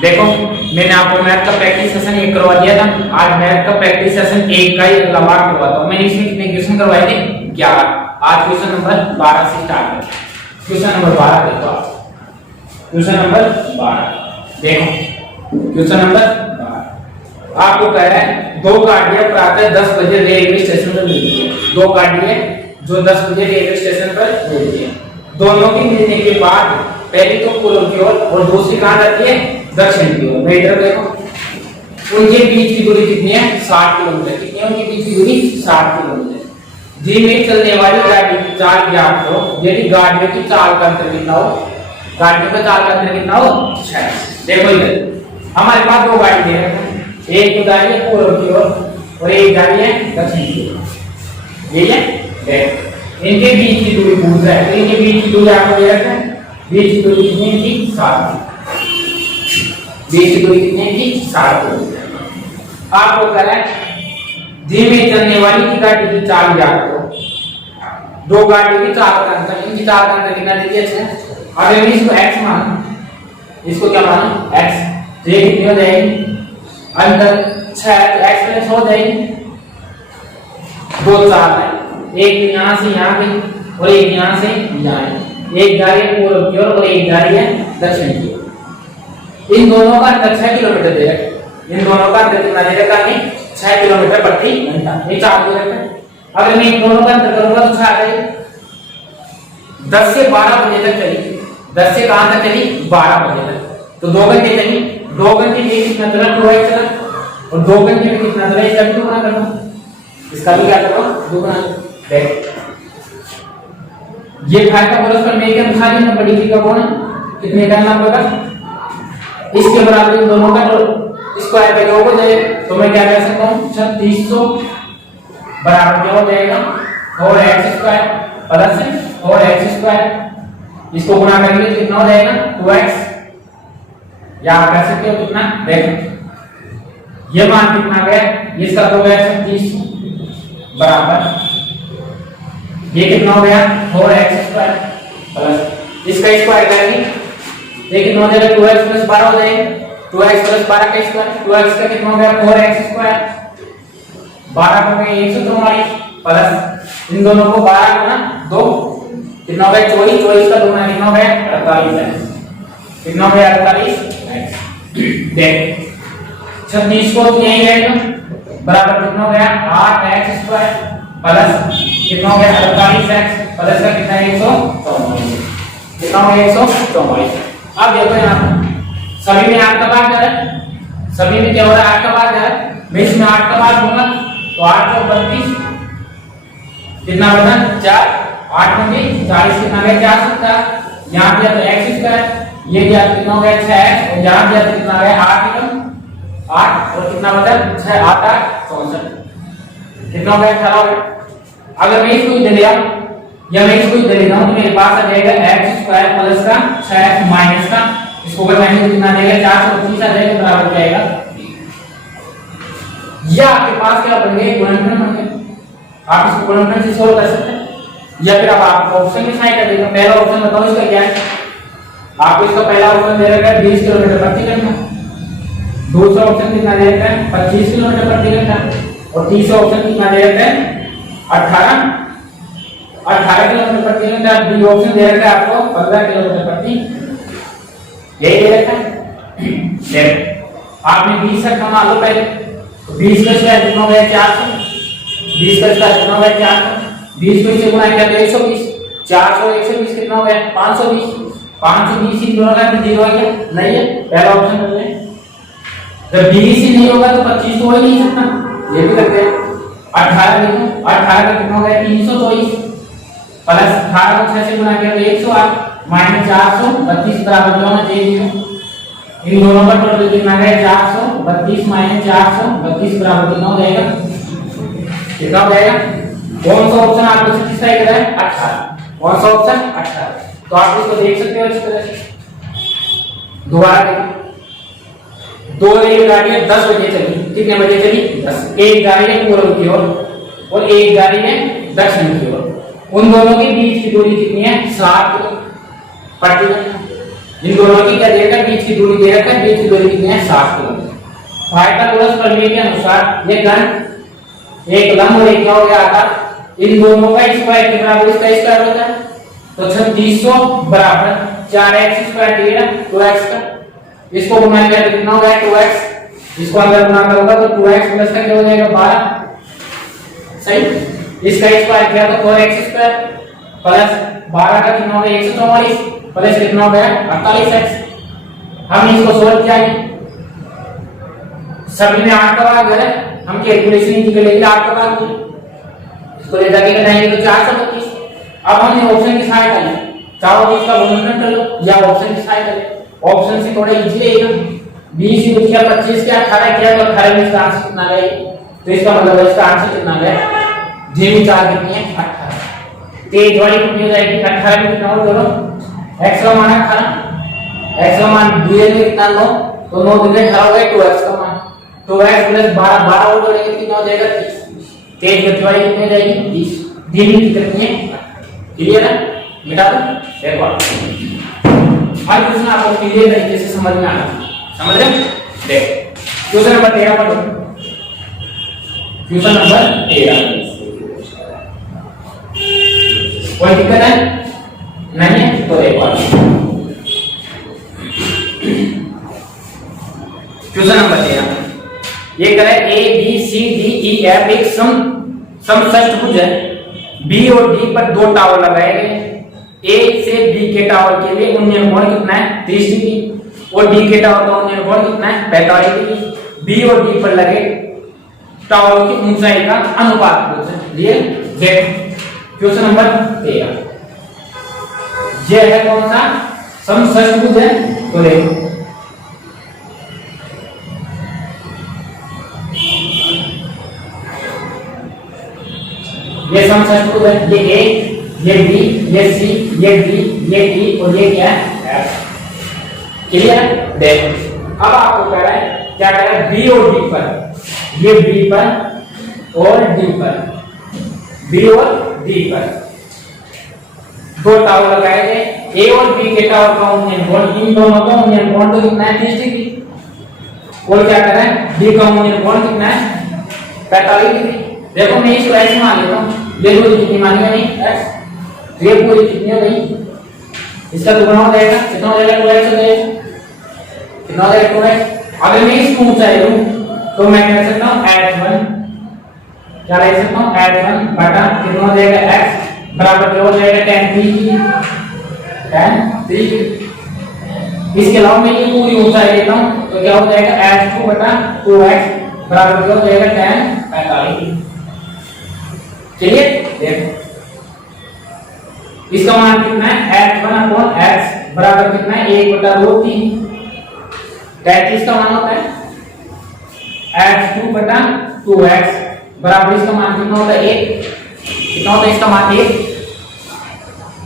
देखो मैंने आपको मैथ का प्रैक्टिस सेशन 1 करवा दिया था। आज मैथ का प्रैक्टिस सेशन 1 का ही अगला पार्ट करवाता हूं। मैंने इसमें कितने क्वेश्चन करवाए थे? 11। आज क्वेश्चन नंबर 12 से स्टार्ट करते हैं। क्वेश्चन नंबर 12 देखो आप। क्वेश्चन नंबर 12 देखो। क्वेश्चन नंबर 12 आपको कह रहा है दो गाड़ियां प्रातः 10 बजे रेलवे स्टेशन पर मिलती है। दो गाड़ियां जो 10 बजे रेलवे स्टेशन पर मिलती है। दोनों की मिलने के बाद पहली तो पूर्व की ओर और दूसरी कहां जाती है? दक्षिण की ओर। इधर देखो उनके बीच की दूरी कितनी है? 60 किलोमीटर। कितनी है उनके बीच की दूरी? 60 किलोमीटर। धीमे चलने वाली गाड़ी की चाल ज्ञात करो। यदि गाड़ियों की चाल का अंतर कितना हो? गाड़ियों का चाल का अंतर कितना हो? 6। देखो इधर हमारे पास दो गाड़ी है। एक गाड़ी है पूर्व की ओर और एक गाड़ी है दक्षिण की ओर। ये है देखो इनके बीच की दूरी पूछ रहा है। तो इनके बीच की दूरी आपको ये रखना है। बीच की दूरी कितनी है? 60। बीच की दूरी कितनी है? 60। आपको कह रहा है धीमे चलने वाली की गाड़ी की चाल ज्ञात करो। दो गाड़ियों की चाल का अंतर, इनकी चाल का अंतर कितना दीजिए? 6। अगर मैं इसको x मानो, इसको क्या मानो? x, तो ये कितनी हो जाएगी? अंतर 6 तो x में 100 हो जाएगी। दो चाल है, एक यहां से यहां गई और एक यहां से यहां है। एक गाड़ी है पूर्व की ओर और एक गाड़ी है दक्षिण की ओर। इन दोनों का अंतर 6 किलोमीटर दे रखा है। इन दोनों का अंतर कितना दे रखा है? 6 किलोमीटर प्रति घंटा। ये चाल दे रखा है। अगर मैं इन दोनों का अंतर करूंगा तो 6 आ जाएगी। 10 से 12 बजे तक चली। 10 से कहां तक चली? 12 बजे तक। तो 2 घंटे चली। 2 घंटे में कितना चला? 2x चला। और 2 घंटे में कितना चला? इसका भी गुणा करना। इसका भी क्या करो? दुगुना। देख ये फाइव का परस्पर में क्या खाली नंबर डिग्री का कोण कितने का नंबर का? इसके बराबर इन दोनों का जो स्क्वायर का योग हो जाए तो मैं क्या कह सकता हूं? 3600 बराबर क्या हो जाएगा? 4x² plus 4x²। इसको गुणा करेंगे तो कितना हो जाएगा? 2x। या आप कह सकते हो कितना? देखो ये मान कितना गया? इसका 2x 3600 बराबर ये कितना हो गया? 4x² प्लस इसका स्क्वायर करेंगे ये कितना हो जाएगा? 2x + 12 हो जाएगा। 2x + 12 का स्क्वायर 2x का कितना हो गया? 4x²। 12 को गए 144 प्लस इन दोनों को 12 गुना 2 कितना हो गया? 24। 24 का गुना कितना हो गया? 48x। कितना हो गया? 48x। देख 36 को यही रहेगा बराबर कितना हो गया? 8x² प्लस कितना हो गया? 48x प्लस का कितना है? 144। कितना हो गया? 144। अब देखो यहां पर सभी में 8 का भाग जा रहा है। सभी में क्या हो रहा है? 8 का भाग जा रहा है। मैं इसमें 8 का भाग दूंगा तो 8 और 32 कितना बना? 4। 8 में 40 कितना गया? 470। यहां दिया तो x²। ये दिया कितना हो गया? 6x। और यहां दिया तो कितना गया? 8 और कितना बचा? 6 8 8 64। कितना हो गया? 18 हो गया। अगर मैं इसको इधर ले आऊं या मैं इसको इधर ले जाऊं तो मेरे पास आ जाएगा x² प्लस का 6x माइनस का इसको अगर मैंने कितना देगा? 425 आ जाएगा बराबर जाएगा। या आपके पास क्या बन गया? गुणनफल बन गया। आप इसको गुणनफल से सोल्व कर सकते हैं या फिर अब आप ऑप्शन में साइन कर देंगे। पहला ऑप्शन बताओ इसका क्या है? आपको इसका पहला ऑप्शन दे रखा है 20 किलोमीटर प्रति घंटा। दूसरा ऑप्शन कितना दे रखा है? 25 किलोमीटर प्रति घंटा। और तीसरा ऑप्शन कितना दे रखा है? 18 किलोमीटर प्रति घंटा। बी ऑप्शन दे रखा है आपको 15 किलोमीटर प्रति ये दे रखा है। आपने 20 रखा मान लो पहले तो 20 का स्क्वायर कितना हो गया? 400। 20 का स्क्वायर कितना हो गया? 400। 20 को इससे गुणा किया तो 120। 400 120 कितना हो गया? 520। 520 इन दोनों का 0 है क्या? नहीं है। पहला ऑप्शन कर लें। जब 20 ही नहीं होगा तो 25 तो हो ही नहीं सकता। ये भी करते हैं। 18 देखो 18 का कितना हो गया? 324 प्लस 18 को 6 से गुणा किया तो 108 माइनस 432 बराबर क्या होना चाहिए? इन दोनों का टोटल कितना है? 432 माइनस 432 बराबर कितना हो जाएगा? कितना हो जाएगा? कौन सा ऑप्शन आपको सैटिस्फाई कर रहा है? 18। कौन सा ऑप्शन? 18। तो आप इसको देख सकते हो इस तरह से। दोबारा देखिए दो रेलगाड़ियां 10 बजे चली। कितने बजे चली? 10। एक गाड़ी है पूर्व की ओर और एक गाड़ी है दक्षिण की ओर। उन दोनों के बीच की दूरी कितनी है? 60 प्रति घंटा। इन दोनों की क्या देगा, बीच की दूरी दे रखा है, बीच की दूरी कितनी है 7 किलोमीटर। पाइथागोरस प्रमेय के अनुसार ये घन एक लंब और एक क्या हो गया आकार, इन दोनों का स्क्वायर के बराबर इसका स्क्वायर होता है, तो 3600 बराबर 4x स्क्वायर दिया 2x का, इसको गुना किया तो कितना हो गया 2x, इसको अगर गुना करोगे तो 2x प्लस का क्या हो जाएगा 12, सही। इसका स्क्वायर किया तो 4x स्क्वायर प्लस 12 का कितना हो गया 144 प्लस कितना हो गया 48x। हम इसको सोल्व किया, सभी में 8 का भाग है, हम कैलकुलेशन के लिए 8 का भाग किया, इसको ले जाके घटाएंगे तो 425। अब हमने ऑप्शन की सहायता ली, चाहो तो इसका गुणनखंड कर लो या ऑप्शन की सहायता ले, ऑप्शन से थोड़ा इजी रहेगा। 20 यूज किया 25 किया 18 किया तो 18 में इसका आंसर कितना गया, तो इसका मतलब इसका आंसर कितना गया, जेमी 4 कितनी है 18। तेज वाली कितनी हो जाएगी 18 में कितना हो दोनों, x का मान 18, x का मान दिए में कितना 9, तो 9 दिए 18 हो गया 2x का मान, 2x प्लस 12 12 और जोड़ेंगे कितना हो जाएगा 30। तेज गति वाली कितनी हो जाएगी 20, धीमी कितनी है, क्लियर है, मिटा दो एक बार। हर क्वेश्चन आपको क्लियर तरीके से समझ में आना, समझ रहे? देखो क्वेश्चन नंबर 13 पढ़ो, क्वेश्चन नंबर 13 कोई दिक्कत है नहीं है तो एक बार क्वेश्चन नंबर 13 ये कह रहा है A B C D E F एक समषष्टभुज है, बी और डी पर दो टावर लगाए गए, ए से बी के टावर के लिए उन्नयन कोण कितना है 30 डिग्री और डी के टावर का उन्नयन कोण कितना है 45 डिग्री। बी और डी पर लगे टावर की ऊंचाई का अनुपात पूछे, ये देखो क्वेश्चन नंबर 13 ये है कौन सा समषष्टभुज है, तो देखो ये समषष्टभुज है, ये ए ये बी ये सी ये डी ये ई और ये क्या है एफ, क्लियर। देखो अब आपको कह रहा है क्या कह रहा है बी और डी पर, ये बी पर और डी पर, बी और डी पर दो टावर लगाए गए, ए और बी के टावर का उन्नयन कोण, इन दोनों का उन्नयन कोण तो कितना है 30 डिग्री, और क्या कर रहा है डी का उन्नयन कोण कितना है 45 डिग्री। देखो मैं इसको ऐसे मान लेता हूं, ये दूरी कितनी मानी है x, ये पूरी कितनी हो गई, इसका दुगना हो जाएगा कितना हो जाएगा 2x हो जाएगा, कितना हो जाएगा 2x। अगर मैं इसको ऊंचाई लूं तो मैं कह सकता हूं h1, क्या लिख सकता हूं h1 बटा कितना हो जाएगा x बराबर क्या हो जाएगा tan 3। इसके अलावा मैं ये पूरी ऊंचाई लेता हूं तो क्या हो जाएगा h2 बटा 2x बराबर क्या हो जाएगा tan 45। चलिए देखो इसका मान कितना है h1/x बराबर कितना है 1/√3, 33 का मान होता है h2/2x बराबर इसका मान कितना होता है 1, कितना होता है इसका मान 1।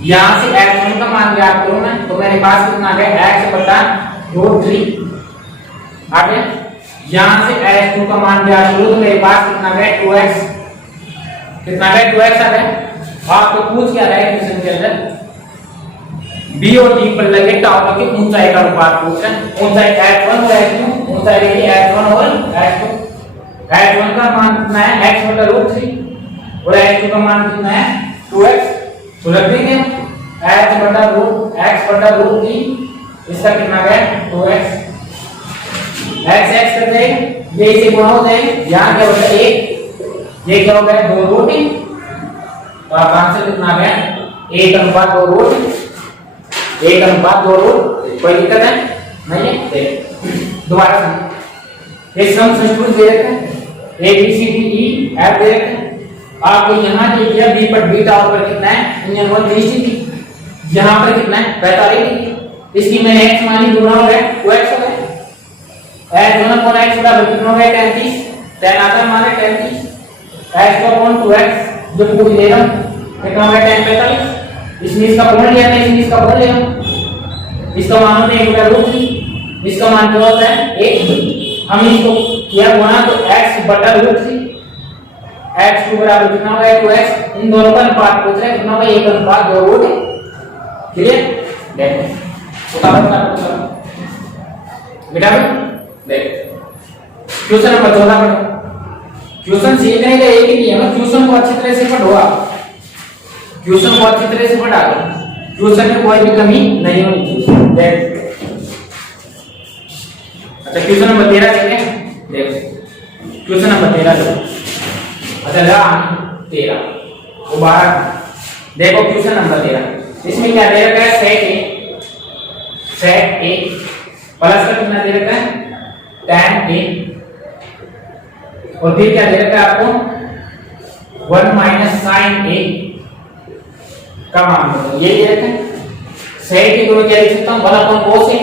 यहां से h1 का मान ज्ञात करूं मैं तो मेरे पास कितना आ गया x/√3 आ गया। यहां से h2 का मान ज्ञात करूं तो मेरे पास कितना गया 2x, कितना गया 2x आ गया। आपको पूछ क्या रहा है क्वेश्चन के अंदर बी और डी पर लगे टावर की ऊंचाई का अनुपात पूछ रहे हैं, ऊंचाई h1 और h2, ऊंचाई लेगी h1 और h2, h1 का मान कितना है x/√3 और h2 का मान कितना है 2x, तो रख देंगे h/√3 इसका कितना गया 2x, x कर देंगे ये इसे गुणा हो जाएगा, यहां क्या होता है 1, ये क्या हो गया 2√3, तो आप आंसर कितना आ गया 1/2√3, 1/2√3। कोई दिक्कत है नहीं है? देख दोबारा सुनिए, ये समषष्टभुज दे रखा है A B C D E F दे रखा है, आपको यहां दे दिया बी पर बी टावर पर कितना है उन्नयन कोण 30 डिग्री, यहां पर कितना है 45 डिग्री, इसकी मैंने x मानी गुणा हो गया 2x हो गया, h1/x बराबर कितना हो गया 33, tan आता हमारा 33, h/2x जो पूरी ले रहा कितना हो गया tan 45, इसमें इसका गुण लिया था इसमें इसका गुण लिया, इसका मान होता है 1/√3, इसका मान क्या होता है 1, हम इसको किया गुणा तो x/√3, x2 बराबर कितना हो गया 2x, इन दोनों का अनुपात पूछ रहा है कितना होगा 1/2√3। क्लियर। देखो बेटा देख क्वेश्चन नंबर 14 पढ़ो। क्वेश्चन सीखने का एक ही नियम है, क्वेश्चन को अच्छी तरह से पढ़ो आप, क्वेश्चन को अच्छी तरह से पढ़ा करो, क्वेश्चन में कोई भी कमी नहीं होनी चाहिए। देख अच्छा क्वेश्चन नंबर 13 देखें, देखो क्वेश्चन नंबर 13 देखो। अच्छा ला 13 वो 12 देखो क्वेश्चन नंबर 13 इसमें क्या दे रखा है, सेक ए प्लस का कितना दे रखा है tan a और फिर क्या दे रखा है आपको 1 माइनस sin a का मान दो, ये दे रखा है। सेक के को क्या लिख सकता हूं 1 अपॉन cos a,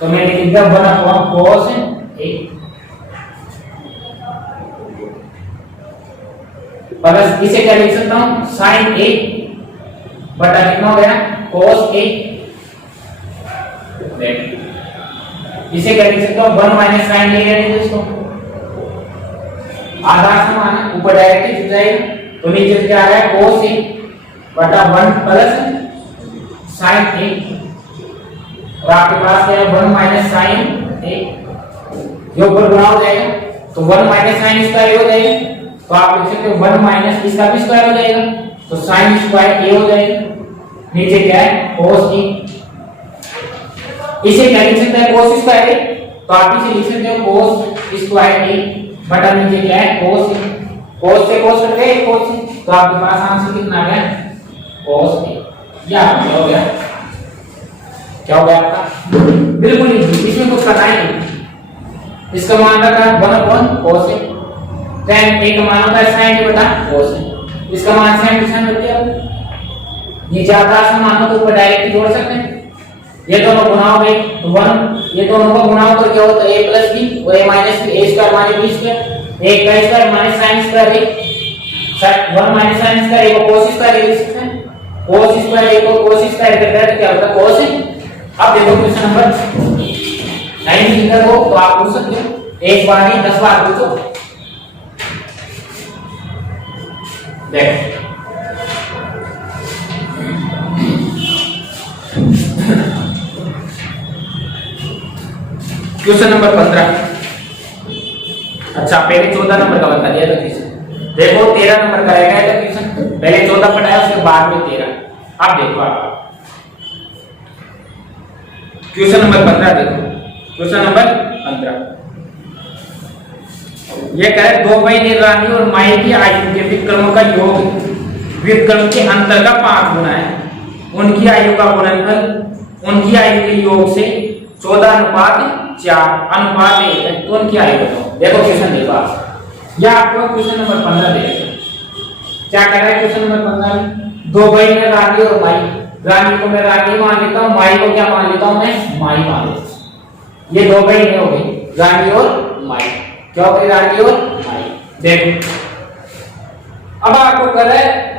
तो मैं लिख दूंगा 1 अपॉन cos a प्लस इसे क्या लिख सकता हूं sin a बटा कितना हो गया cos a, इसे क्या लिख सकता हूं 1 माइनस sin a रहने दो इसको, आधा समान है ऊपर डायरेक्ट जुड़ जाएगा, तो नीचे क्या आ रहा है cos a बटा 1 प्लस sin a और आपके पास क्या है 1 माइनस sin a, ये ऊपर गुणा हो जाएगा तो 1 माइनस sin स्क्वायर हो जाएगा, तो आप लिख सकते हो 1 माइनस इसका भी स्क्वायर हो जाएगा तो sin स्क्वायर a हो जाएगा, नीचे क्या है cos a, इसे क्या लिख सकते हैं cos स्क्वायर a, तो आप इसे लिख सकते हो cos स्क्वायर a बटा नीचे क्या है cos a, cos से cos कट गए cos से, तो आपके पास आंसर कितना आ गया cos a, या क्या हो गया, क्या हो गया आपका बिल्कुल इसमें कुछ करना ही नहीं, इसका मान रखा 1 upon cos a, tan a का मान होता है sin a बटा cos a, इसका मान sin रख दिया, नीचे आधा समान हो तो ऊपर डायरेक्ट जोड़ सकते हैं, ये दोनों गुणा हो गए तो 1, ये दोनों का गुणा होकर क्या होता है a प्लस b और a minus b, a square minus b square, a का square minus sin square a, 1 minus sin square a को cos स्क्वायर लिख सकते हैं, cos स्क्वायर a को cos स्क्वायर करते हैं तो क्या होता है cos a। अब देखो क्वेश्चन नंबर 9 लिखकर हो तो आप पूछ सकते हो, एक बार नहीं 10 बार पूछो। देखो क्वेश्चन नंबर 15, अच्छा पहले 14 नंबर का बता दिया था क्वेश्चन, देखो 13 नंबर का रहेगा ये क्वेश्चन, पहले 14 पढ़ाया उसके बाद में 13। अब देखो आप क्वेश्चन नंबर 15 देखो, क्वेश्चन नंबर 15 ये कह रहे 2 महीने रानी और माई की आयु के विक्रमों का योग विक्रम के अंतर का 5 गुना है, उनकी आयु का गुणनफल उनकी आयु के योग से 14:4 अनुपात 1 है, तो उनकी आयु बताओ। देखो क्वेश्चन देखो आप, यह आपको क्वेश्चन नंबर 15 देगा, क्या कह रहा है क्वेश्चन नंबर 15 में 2 भाई है रानी और माई, रानी को मैं रानी मान लेता हूँ, माई को क्या मान लेता हूँ मैं माई मान लेता हूँ, ये 2 भाई हो गई रानी और माई, क्या हो गई रानी और माई। देखो अब आपको कर रहा है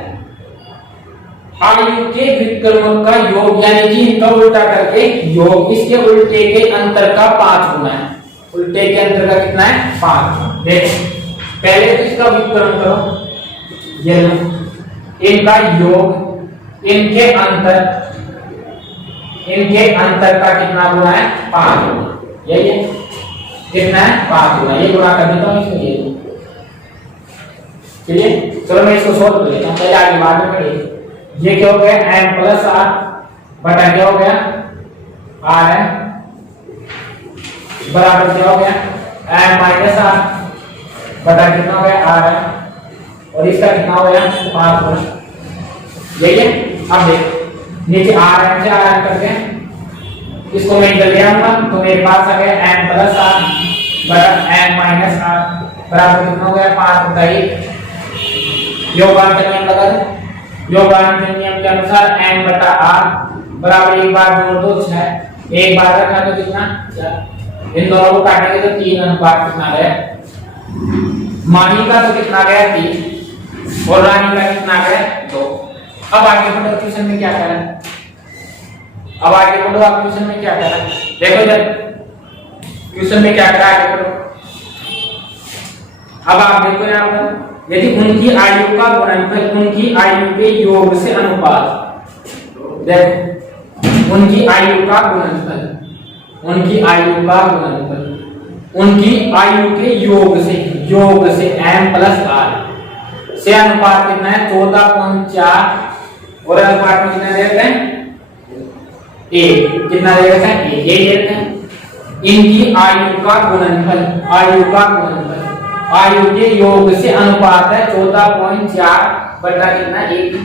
आयु के विक्रमों का योग, यानी कि इनका उल्टा करके योग, इसके उल्टे के अंतर का 5 गुना है, उल्टे के अंतर का कितना है 5। देखो पहले तो इसका विक्रम करो, ये इनका योग इनके अंतर का कितना गुना है 5 गुना, यही है कितना है 5 गुना, ये गुणा कर देता हूं इसको, चलिए चलो मैं इसको सोल्व कर लेता हूं, पहले आगे बाद में पढ़िए। ये क्या हो गया m प्लस r बटा क्या हो गया r है बराबर क्या हो गया m माइनस r बटा कितना हो गया r है, और इसका कितना हो गया 5 गुना, यही है। अब देख नीचे r से r करके इसको मैं इधर ले आऊंगा तो मेरे पास आ गया m प्लस r बटा m माइनस r बराबर कितना हो गया 5 बटा 1, योगदान का नियम लगा दे, योगदान के नियम के अनुसार n बटा r बराबर एक बार जोड़ दो 6, एक बार रखा तो कितना 4, इन दोनों को काटेंगे तो 3 अनुपात कितना गया, माही का तो कितना गया 3 और रानी का कितना गया 2। अब आगे बढ़ो, क्वेश्चन में क्या कह रहा है, अब आगे बढ़ो आप क्वेश्चन में क्या कह रहा है, देखो इधर क्वेश्चन में क्या कह रहा है, आगे बढ़ो। अब आप देखो यहाँ पर यदि उनकी आयु का गुणनफल उनकी आयु के योग से अनुपात, देखो उनकी आयु का गुणनफल, उनकी आयु का गुणनफल, उनकी आयु के योग से m प्लस r से अनुपात कितना है 14.4 और अनुपात में कितना देते हैं 1, कितना देते हैं 1 देते हैं। इनकी आयु का गुणनफल, आयु का गुणनफल आयु के योग से अनुपात है 14.4 बटा कितना 1।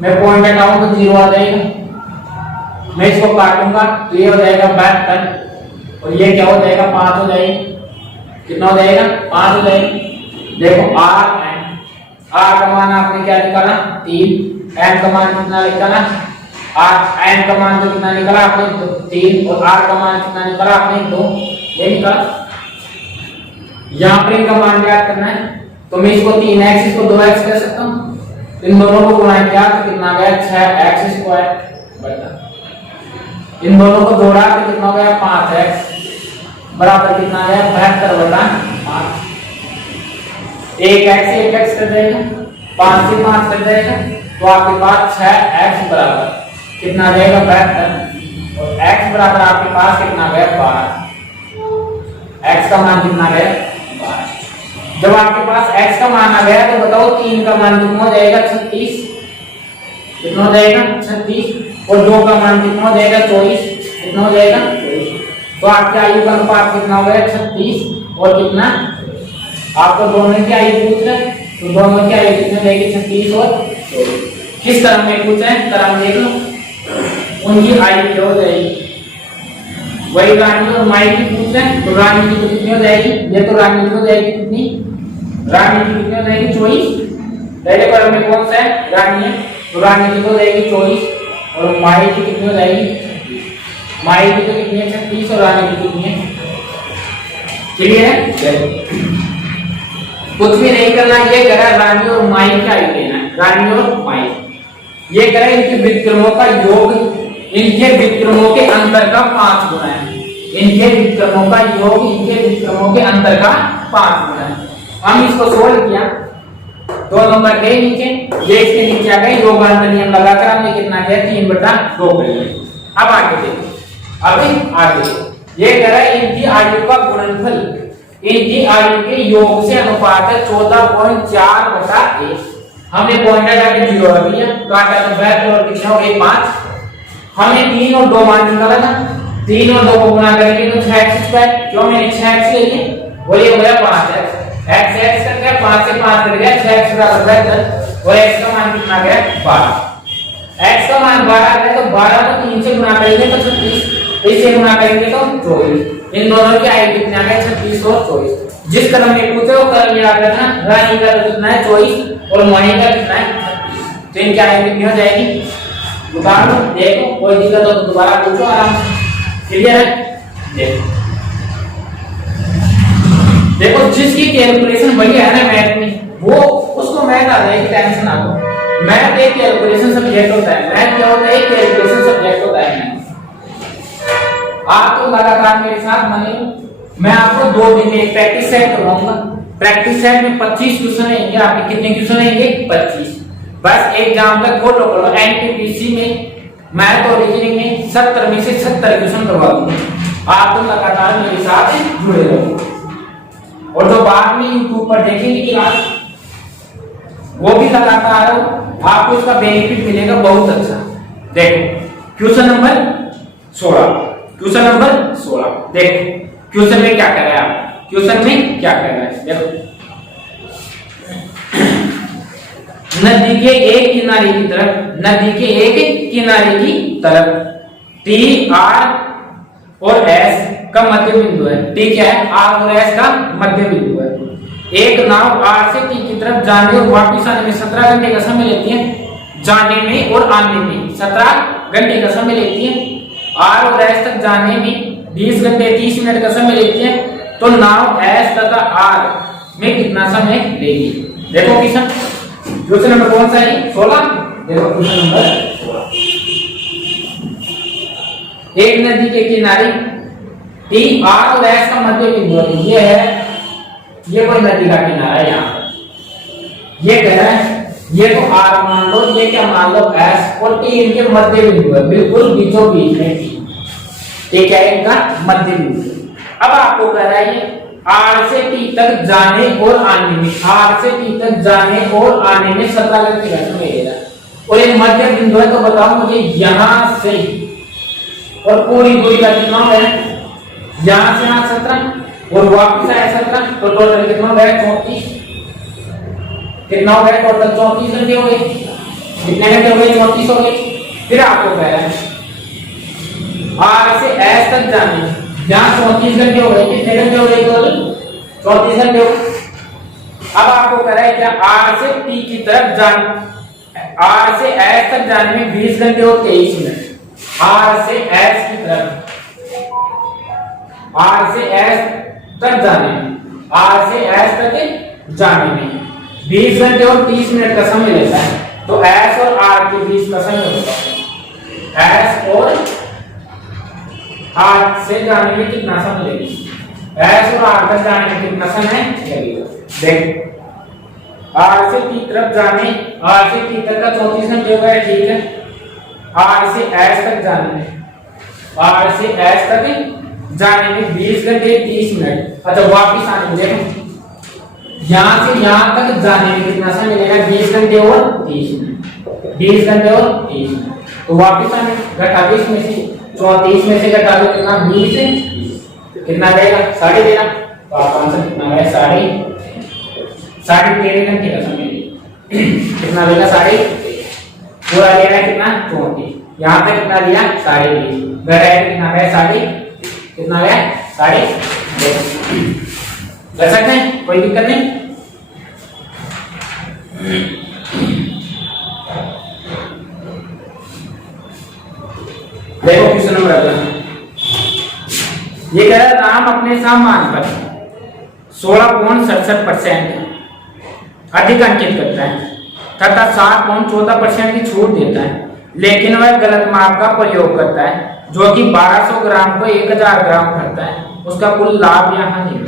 मैं पॉइंट हटाऊं तो 0 आ जाएगा, मैं इसको काटूंगा तो ये हो जाएगा 72 और ये क्या हो जाएगा 5 हो जाएगा। कितना हो जाएगा 5 हो जाएगा। देखो आर का मान आपने क्या निकाला 3, एम का मान कितना निकाला आर, एम का मान तो कितना निकाला आपने 3 और आर का मान कितना निकाला आपने 2, ये निकाला। यहाँ पर इनका मान ज्ञात करना है तो मैं इसको 3x इसको 2x कर सकता हूँ। इन दोनों को गुणा किया तो कितना गया 6x स्क्वायर बटा, इन दोनों को जोड़ा तो कितना हो गया 5x बराबर कितना गया 72 बटा 5। 1x कर जाएगा, 5 से 5 कर जाएगा तो आपके पास 6x बराबर कितना जाएगा 72 और x बराबर आपके पास कितना गया 12। x का मान कितना गया 12। जब आपके पास x का मान आ गया तो बताओ 3 का मान कितना हो जाएगा 36, कितना हो जाएगा 36 और 2 का मान कितना हो जाएगा 24, कितना हो जाएगा 24। तो आपकी आयु का अनुपात कितना हो गया 36 और कितना, आपको दोनों की आयु पूछ रहे तो दोनों की आयु कितनी रहेगी 36 और 24। किस तरह में पूछा है तरह देख लो, उनकी आयु क्या हो जाएगी, वही रानी और माई की पूछ रहे हैं तो रानी की कितनी हो जाएगी, ये तो रानी की हो जाएगी कितनी, रानी की कितनी हो जाएगी 24। पहले पर में कौन सा है रानी है तो रानी की हो जाएगी 24 और माई की कितनी हो जाएगी, माई की तो कितनी है 36 और रानी की कितनी है। क्लियर है, कुछ भी नहीं करना, ये करा रानी और माई का आयु लेना, रानी और माई ये करा इनके विक्रमों का योग, इनके विक्रमों के अंतर का 5 गुना है, इनके विक्रमों का योग इनके विक्रमों के अंतर का 5 गुना है। हम इसको सोल्व किया, 2 नंबर गए नीचे, ये इसके नीचे आ गए, योगांतर नियम लगाकर हमने कितना किया 3/2 कर लिया। अब आगे देखो, अब आगे ये करा इनकी आयु का गुणनफल, इनकी आयु के योग से अनुपात है 14.4 बटा 1। हमने पॉइंट हटा के 0 रख लिया, काटा तो 72 और कितना हो गया 5। हमें 3 और 2 मान निकाला था, 3 और 2 को गुणा करेंगे तो 6x स्क्वायर, क्यों मैंने 6x ले लिया, वो ये हो गया 5x, x x कर गया 5 से 5 कर गया 6x बराबर 72 और x का मान कितना गया 12। x का मान 12 है तो 12 को 3 से गुणा करेंगे तो 36, इससे गुणा करेंगे तो 24। इन दोनों की आयु कितनी आ गई 36 और 24। जिस क्रम में पूछे वो क्रम याद रखना, रानी का कितना है 24 और माई का कितना है 36, तो इनकी आयु कितनी हो जाएगी उतार लो, देखो कोई दिक्कत हो तो दोबारा पूछो आराम से। क्लियर है, देखो जिसकी कैलकुलेशन बढ़िया है ना मैथ में वो उसको मैथ आ जाएगी, टेंशन आपको। मैथ एक कैलकुलेशन सब्जेक्ट होता है, मैथ क्या होता है कैलकुलेशन सब्जेक्ट होता है। आप तो लगातार मेरे साथ बने, मैं आपको 2 दिन में प्रैक्टिस सेट करवाऊंगा। प्रैक्टिस सेट में 25 क्वेश्चन आएंगे, आपके कितने क्वेश्चन आएंगे 25। बस एग्जाम तक फॉलो करो। एनटीपीसी में मैथ और रीजनिंग में 70 में से 70 क्वेश्चन करवा दूंगा। आप तो लगातार मेरे साथ जुड़े रहो और जो बाद में यूट्यूब पर देखेंगे क्लास वो भी लगातार हो, आपको इसका बेनिफिट मिलेगा बहुत अच्छा। देखो क्वेश्चन नंबर 16, क्वेश्चन नंबर 16 देखो क्वेश्चन में क्या कर रहा है आप, क्वेश्चन में क्या कर रहा है देखो। नदी के एक किनारे की तरफ, नदी के एक किनारे की तरफ टी आर और एस का मध्य बिंदु है। टी क्या है आर और एस का मध्य बिंदु है। एक नाव आर से टी की तरफ जाने और वापस आने में 17 घंटे का समय लेती है, जाने में और आने में 17 घंटे का समय लेती है। आर और एस तक जाने में 20 घंटे 30 मिनट का समय लेती है, तो नाव एस तथा आर में कितना समय लेगी। देखो किशन क्वेश्चन नंबर कौन सा है 16। देखो क्वेश्चन नंबर 16, एक नदी के किनारे टी आर और एस का मध्य बिंदु है। ये है, ये कोई नदी का किनारा है, यहाँ ये कह रहा है ये तो आर मान लो, ये क्या मान लो एस, और टी इनके मध्य बिंदु है, बिल्कुल बीचों बीच में टी, ये क्या है इनका मध्य बिंदु। अब आपको कह रहा है ये आर से टी तक जाने और आने में, आर से टी तक जाने और आने में 17 घंटे का मिलेगा, और ये मध्य बिंदु है, तो बताओ मुझे यहां से और पूरी दूरी का कितना है, यहां से यहां 17 और वापस आया 17, तो टोटल कितना हो गया 34, कितना हो गया टोटल 34 घंटे हो गए, कितने घंटे हो गए 34 हो गए। फिर आपको कह रहा है आर से एस तक जाने, जहां 34 घंटे हो गए, कितने घंटे हो गए टोटल 34 घंटे हो। अब आपको कह रहा है क्या आर से टी की तरफ जाने, आर से एस तक जाने में 20 घंटे और 23 मिनट, आर से एस की तरफ, आर से एस तक जाने में, आर से एस तक जाने में 20 घंटे और 30 मिनट का समय लेता है, तो एस और आर के बीच का समय होता है, एस और आर से जाने में कितना समय लगेगा, एस और आर तक जाने में कितना समय लगेगा। देख आर से टी तरफ जाने, आर से टी तक का 34 घंटे हो गया, ठीक है। आर से एस तक जाने में, आर से एस तक जाने में 20 घंटे 30 मिनट। अच्छा वापिस आने में देखो, यहां से यहां तक जाने में कितना समय मिलेगा, 20 घंटे और 30 मिनट, 20 घंटे और 30 मिनट। तो वापिस आने घटा 20 में से 34 में से घटा दो कितना 20 से, कितना रहेगा 13.5, तो आपका आंसर कितना है 13.5 घंटे का समय कितना लेगा 13.5, पूरा ले रहा है कितना 34, यहाँ पे कितना लिया 20.5, घटाया कितना गया 13.5, कितना गया 13.5, कर सकते हैं कोई दिक्कत नहीं। देखो क्वेश्चन नंबर अगला, ये कह रहा है राम अपने सामान पर 16.67% अधिक अंकित करता है तथा 7.14% की छूट देता है, लेकिन वह गलत माप का प्रयोग करता है जो कि 1200 ग्राम को 1000 ग्राम करता है, उसका कुल लाभ या हानि,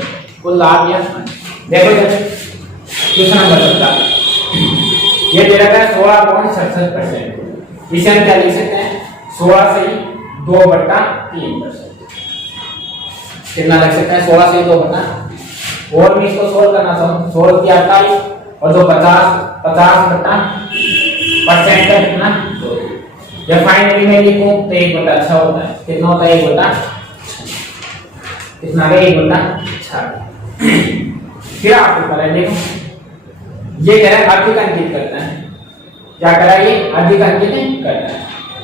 कुल लाभ या हानि। देखो क्वेश्चन नंबर 17, ये दे रखा है 16.67%, इसे हम क्या लिख सकते हैं 16 से 2/3%, कितना लग सकता है 16 से 2/3, और भी इसको सोल्व करना चाहूँ, 16 की 28 और जो 50% का कितना, जब फाइनली में लिखूं तो 1/6 होता है, कितना होता है 1/6, कितना है 1/6। फिर आपको पता है देखो, ये कह रहा है अधिक अंकित करता है, क्या कर रहा है ये अधिक अंकित करता है।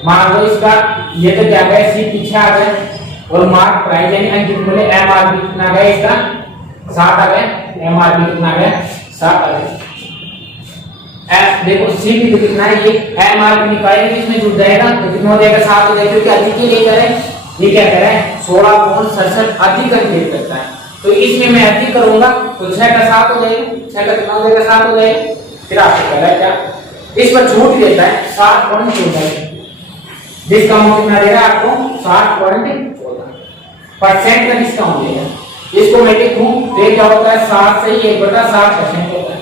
मान लो इसका ये तो क्या गया सी पीछे आ गया, और मार्क प्राइस यानी अंकित मूल्य एमआरपी कितना गया इसका 7 आ गया, एमआरपी कितना गया 7 आ गया। एफ देखो सी भी कितना है, ये एमआरपी निकालेंगे इसमें जुड़ जाएगा तो कितना हो जाएगा 7 हो जाएगा, क्योंकि अधिक ही लेकर है, ये क्या कर रहा है 16.67 अधिक अंकित करता है, तो इसमें मैं अधिक करूंगा तो 6 का 7 हो जाएगा, 6 का कितना हो जाएगा 7 हो जाएगा। फिर आपको कह रहा है क्या इस पर छूट देता है 7.14, जिसका अमाउंट कितना देगा आपको 7.14% का डिस्काउंट देगा। इसको मैं लिखूं तो ये क्या होता है 7 से 1/7% होता है,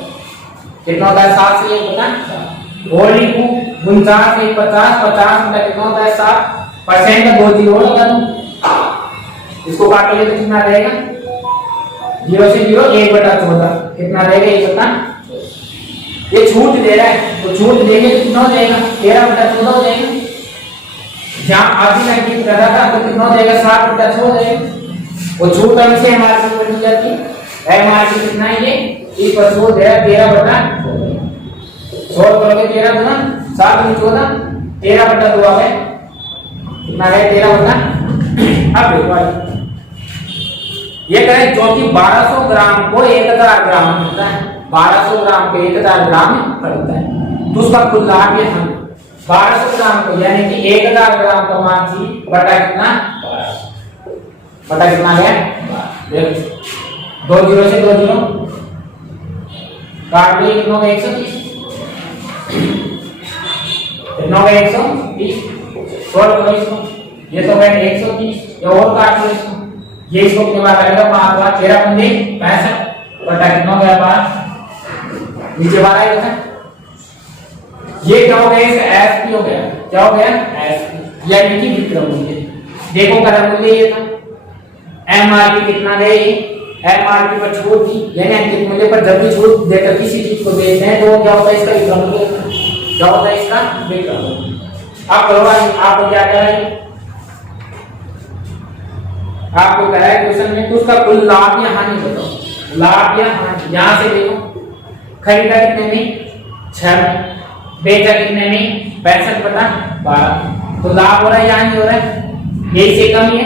कितना होता है 7 से 1/7, और लिखूं 49 से 50, 50 में कितना होता है 7% का 2 जीरो लगा दूं, इसको काटोगे तो कितना रहेगा 0 से 0 1/14, कितना रहेगा 1/14। ये छूट दे रहा है तो छूट देंगे तो कितना हो जाएगा 13/14 हो जाएगा, जहां अधिक अंकित कर रहा था तो कितना हो जाएगा 7/6 हो जाएगा, वो छूट हमसे एमआरपी बढ़ जाती है, एमआरपी कितना है ये इस पर छूट दे रहा है 13/14, सोल्व करोगे 13 गुना 7 में 14, 13/2 आ गया, कितना गया 13/। अब देखो ये कहे जो कि 1200 ग्राम को 1000 ग्राम करता है, 1200 ग्राम को 1000 ग्राम करता है, तो उसका कुल लाभ ये था 1200 ग्राम को यानी कि 1000 ग्राम का मान थी बटा कितना 1200, बटा कितना गया 2 जीरो से 2 जीरो काट दिए, कितना होगा 130, कितना होगा 130, सोल्व करो इसको, ये तो है 130, या और काट लो इसको, ये इसको कितना लगेगा 5 बार 13 पंजे 65 बटा कितना हो गया 5, नीचे 12 ही होता है ये क्या हो गया, इसका एसपी हो गया, क्या हो गया एसपी, यानी कि विक्रय मूल्य। देखो क्रय मूल्य ये था, एमआरपी कितना गए, एमआरपी पर छूट थी, यानी अंकित मूल्य पर जब भी छूट देकर किसी चीज को देते हैं तो क्या होता है, इसका विक्रय मूल्य, क्या होता है इसका विक्रय मूल्य। अब करो, आपको क्या कह रहा है, आपको कह रहा है क्वेश्चन में तो उसका कुल लाभ या हानि बताओ, लाभ या हानि। यहां से देखो, खरीदा कितने में 6 में, बेचा कितने में 65/12, तो लाभ हो रहा है या हानि हो रहा है, यही से कम है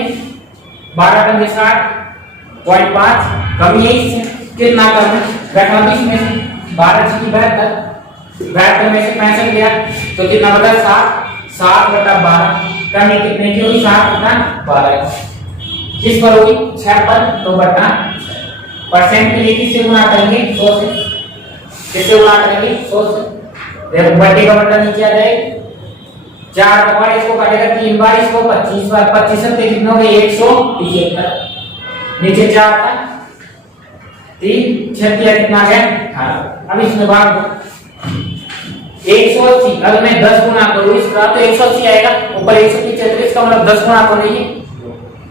12 पंजे 60.5, कम यही से कितना कम है, घटा 20 में से 12 की 72 में से 65 गया तो कितना बचा 7/12, कमी कितने की होगी 7/12, किस पर होगी 6 पर, तो बटा परसेंट के लिए किससे गुणा करेंगे 100 से, किससे गुणा करेंगे 100 से। देखो बटे का बटा नीचे आ जाएगा, 4 बार इसको काटेगा 3 बार, इसको 25 बार, 25 से कितना हो गया 175, नीचे 4 था 3 6 कितना गया 18। अब इसमें बात 180, अगर मैं 10 गुना करूं इसका तो 180 आएगा, ऊपर 175, इसका मतलब 10 गुना तो नहीं है,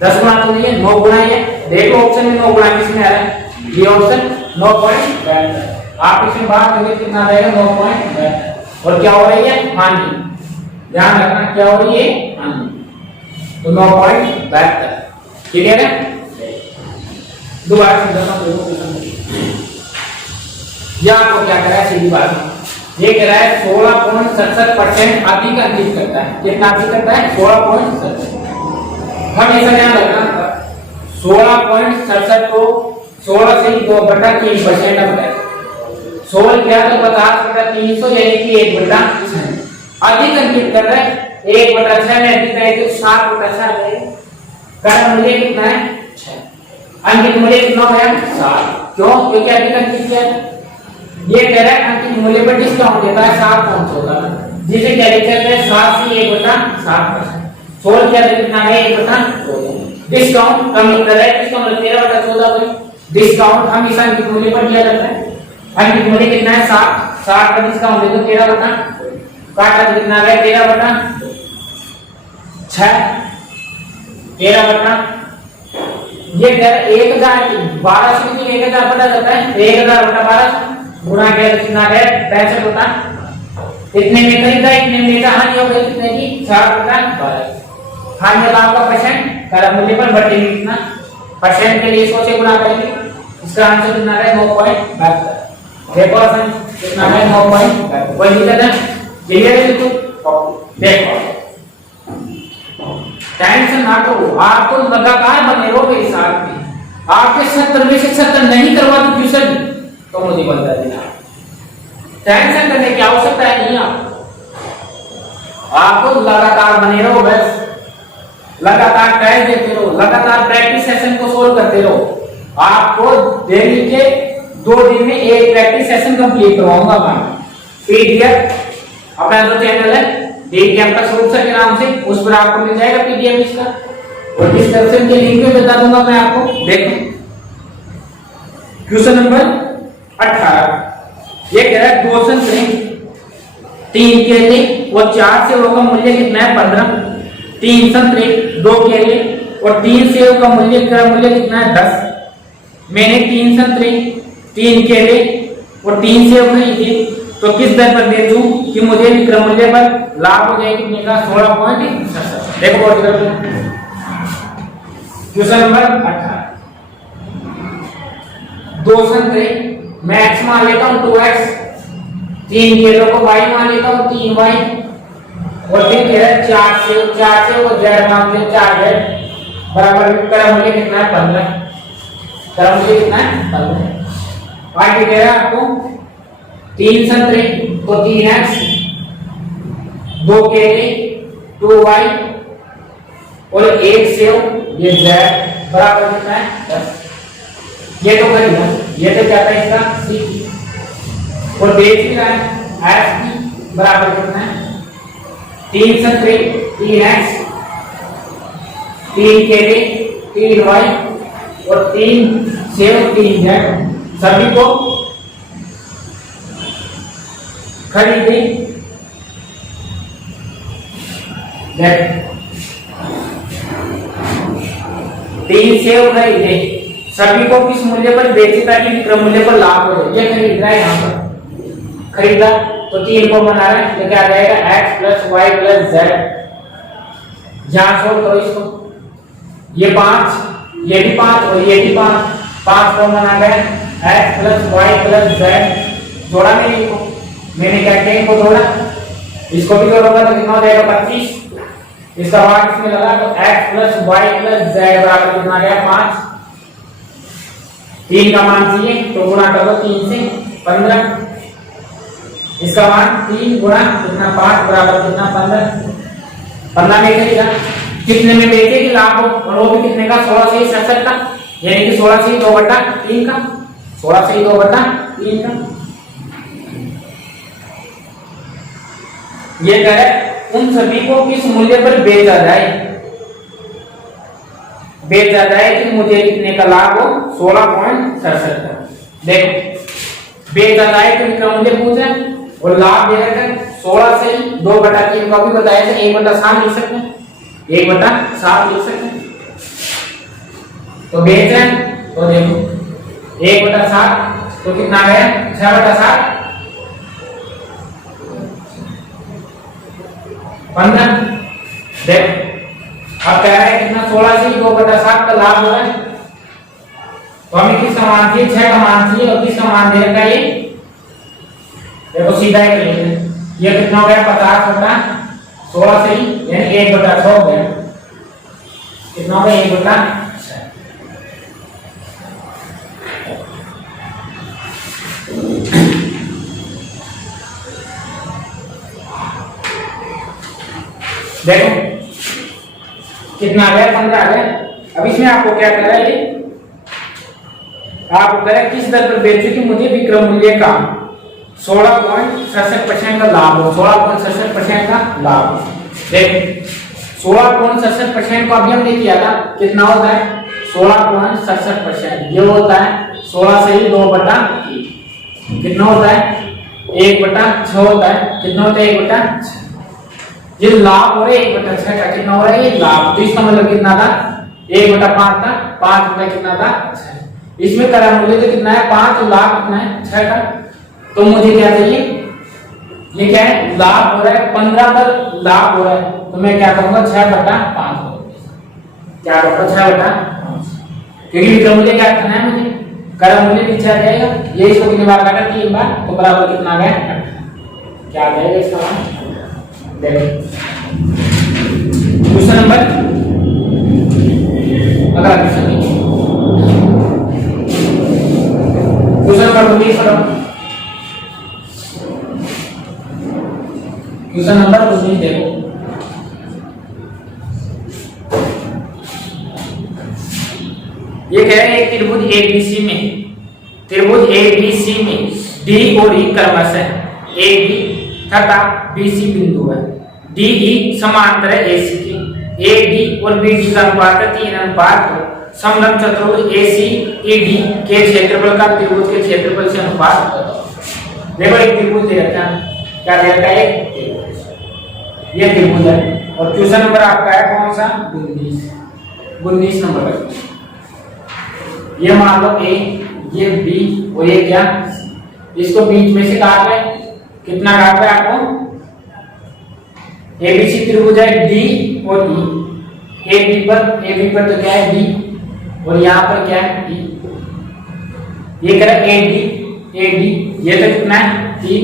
10 गुना तो नहीं है, 9 गुना है। देखो ऑप्शन में 9 गुना किसमें आ रहा है, ये ऑप्शन 9.72, आप इसमें बात करेंगे कितना आएगा 9.72, और क्या हो रही है हानि, ध्यान रखना क्या हो रही है हानि, तो 9.72, ठीक है ना। दोबारा समझाना या आपको क्या करा है, सीधी बात ये कह रहा है 16.67% अधिक अंकित करता है, कितना अधिक करता है 16.67, हमेशा ध्यान रखना 16.67 को 16 से 2/3% अब है, 16 किया तो 50/300 यानी कि 1/6 अधिक अंकित कर रहा है, 1/6 में अधिक है तो 7/6 है, क्रय मूल्य कितना है 6, अंकित मूल्य कितना हो गया 7, क्यों, क्योंकि अधिक अंकित किया। ये कह रहा है अंकित मूल्य पर डिस्काउंट देता है 7 होगा, जिसे क्या लिख सकते हैं 7 से 1/7%, 16 क्या कितना है 1/14, डिस्काउंट कम कर रहा है, इसका मतलब 13/14, डिस्काउंट हमेशा अंकित मूल्य पर दिया जाता है, अंकित मूल्य कितना है 7 का डिस्काउंट दे तो 13/, काटा तो कितना है 13/6, 13/, ये 1000 1200 की 1000 पता जाता है, 1000/1200 गुणा किया तो कितना है 65 होता, इतने में खरीदा इतने में बेचा, हानि हो गई कितने की 4/12, हानि का आपका परसेंट क्रय मूल्य पर बटे कितना परसेंट के लिए 100 से गुणा करेंगे, इसका आंसर कितना है 9.72, देखो आंसर कितना है 9.72, वही लिखा है, क्लियर है बिल्कुल। देखो टेंशन ना करो, आपको लगातार बने रहो मेरे साथ में, आपके 70 में से 70 नहीं करवा तो ट्यूशन तो मुझे बता देना, टेंशन करने की आवश्यकता है नहीं, आपको लगातार बने रहो, बस लगातार टेस्ट देते रहो, लगातार प्रैक्टिस सेशन को सोल्व करते रहो, आपको डेली के 2 दिन में एक प्रैक्टिस सेशन कंप्लीट करवाऊंगा मैं, पीडीएफ अपना जो चैनल है डेली कैंपस रूपसर के नाम से, उस पर आपको मिल जाएगा पीडीएफ इसका, और डिस्क्रिप्शन के लिंक भी बता दूंगा मैं आपको। देखो क्वेश्चन नंबर 18, ये कह रहा है 2 संतरे 3 केले और 4 सेवों का मूल्य कितना है 15, 3 संतरे 2 केले और 3 सेव का मूल्य कितना है 10, मैंने 3 संतरे 3 केले और 3 सेव खरीदे तो किस दर पर बेचूं कि मुझे विक्रय मूल्य पर लाभ हो जाए कितने का 16.67। देखो बहुत क्वेश्चन नंबर 18, 2 संतरे मैं x मान लेता हूं 2x, 3 केलों को y मान लेता हूं 3y, और फिर कह रहा है 4 से वो z मान ले 4z बराबर विक्रय मूल्य कितना है 15, क्रय मूल्य कितना है 15। आगे कह रहा है आपको 3 संतरे तो 3x, 2 केले 2y और 1 सेव ये z बराबर कितना है 10, ये तो खरीदा, ये तो क्या था इसका c, और बेच भी रहा है s बराबर कितना है 3 संतरे 3x, 3 केले 3y और 3 सेव 3z, सभी को खरीदे तीन सेव खरीदे, सभी को किस मूल्य पर बेचे ताकि विक्रय मूल्य पर लाभ हो जाए। ये खरीद रहा है, यहाँ पर खरीदा तो 3 को बना रहा है, ये क्या आ जाएगा x plus Y plus Z. यहां सोल्व करो इसको, ये 5, ये भी 5 और ये भी 5, 5 को बना गया x plus Y plus Z. जोड़ा मैंने इनको, मैंने क्या किया इनको जोड़ा, इसको भी जोड़ोगा तो कितना हो जाएगा 25। इसका भाग इसमें लगा तो x plus Y plus Z बराबर कितना गया 5। 3 का मान चाहिए तो गुणा कर दो 3 से 15। इसका मान 3 गुणा कितना 5 बराबर कितना 15 में करेगा। कितने में बेचे कि लाभ हो, और वो भी कितने का 16 से 67 का, यानी कि 16 से 2/3 का, 16 से 2/3 का। ये कह रहे उन सभी को किस मूल्य पर बेचा जाए, बेचा जाए कि मुझे कितने का लाभ हो 16.67 का। देखो बेचा जाए तो विक्रय मूल्य पूछा और लाभ दे रखा 16 से 2/3 का भी बताया था, 1/7 लिख सकते हैं, 1/7 लिख सकते हैं। तो बेचा तो देखो 1/7 तो कितना गया 6/7 15। देखो अब कह रहे हैं कितना 16 से 2/7 का लाभ हो रहा है, तो हमें किसका मान चाहिए 6 का मान चाहिए, और किसका मान दे रखा है ये, देखो सीधा ही करेंगे, ये कितना हो गया 50 होता 16 से ही, यानी 1/6 हो गया, कितना हो गया 1/6। देखो कितना आ गया 15 आ गया। अब इसमें आपको क्या कर रहा है, ये आपको कह रहा है किस दर पर बेचे कि मुझे विक्रय मूल्य का 16.67% का लाभ हो, 16.67% का लाभ। देखो 16.67% को अभी हमने किया था, कितना होता है 16.67%, ये होता है 16 से ही 2/3, कितना होता है 1/6 होता है, कितना होता है 1/6। ये लाभ हो रहा है 1/6 का, कितना हो रहा है ये लाभ, तो इसका मतलब कितना था 1/5 था, 5 रुपए कितना था 6। इसमें क्रय मूल्य तो कितना है 5, तो लाभ कितना है 6 का। तो मुझे क्या चाहिए, ये क्या है लाभ हो रहा है 15 पर लाभ हो रहा है, तो मैं क्या करूंगा 6/5, क्या करूंगा 6/5, क्योंकि विक्रय मूल्य क्या करना है मुझे, क्रय मूल्य पीछे आ जाएगा, ये इसको कितनी बार काटा 3 बार, तो बराबर कितना आ गया, क्या आ जाएगा इसका मान। देखो क्वेश्चन नंबर, अगला क्वेश्चन नंबर 19 पढ़ो, क्वेश्चन नंबर 19 देखो। ये कह रहे हैं एक त्रिभुज एबीसी में, त्रिभुज एबीसी में डी और ई क्रमशः एबी तथा बीसी बिंदु है, डीई समांतर है एसी के, एडी और बीडी का अनुपात है 3:5, समलंब चतुर्भुज एसीईडी के क्षेत्रफल का त्रिभुज के क्षेत्रफल से अनुपात बताओ। देखो एक त्रिभुज दे रखा है, क्या दे रखा है ये त्रिभुज है, और क्वेश्चन नंबर आपका है कौन सा 19 नंबर का। ये मान लो ए, ये बी और ये क्या, इसको बीच में से काट रहे, कितना काट रहा है आपको, एबीसी त्रिभुज है डी और ई, एबी पर तो क्या है डी और यहाँ पर क्या है ई, ये कह रहा है एडी, ये तो कितना है 3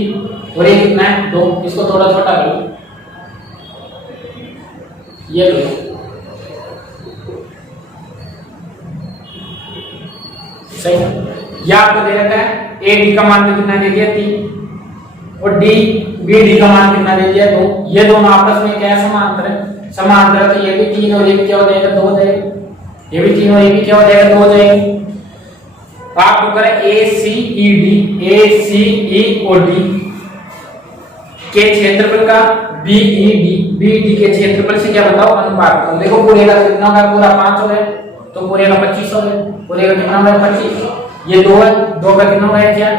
और ये कितना है 2, इसको थोड़ा छोटा करो, ये लो सही। यह आपको दे रखा है एडी का मान तो कितना दे दिया 3 और बीडी का मान कितना दे दिया 2, ये दोनों आपस में क्या है समांतर है, समांतर तो ये भी 3 और ये भी क्या हो जाएगा 2 हो जाएगा, ये भी 3 और ये भी क्या हो जाएगा 2 हो जाएगा। आपको करें एसीई और डी के क्षेत्रफल का बीडी के क्षेत्रफल से क्या बताओ अनुपात। तो देखो पूरे का कितना होगा, पूरा 5 हो गया, तो पूरे का 25 हो गया, पूरे का कितना होगा 25, ये 2 है, 2 का कितना होगा 4,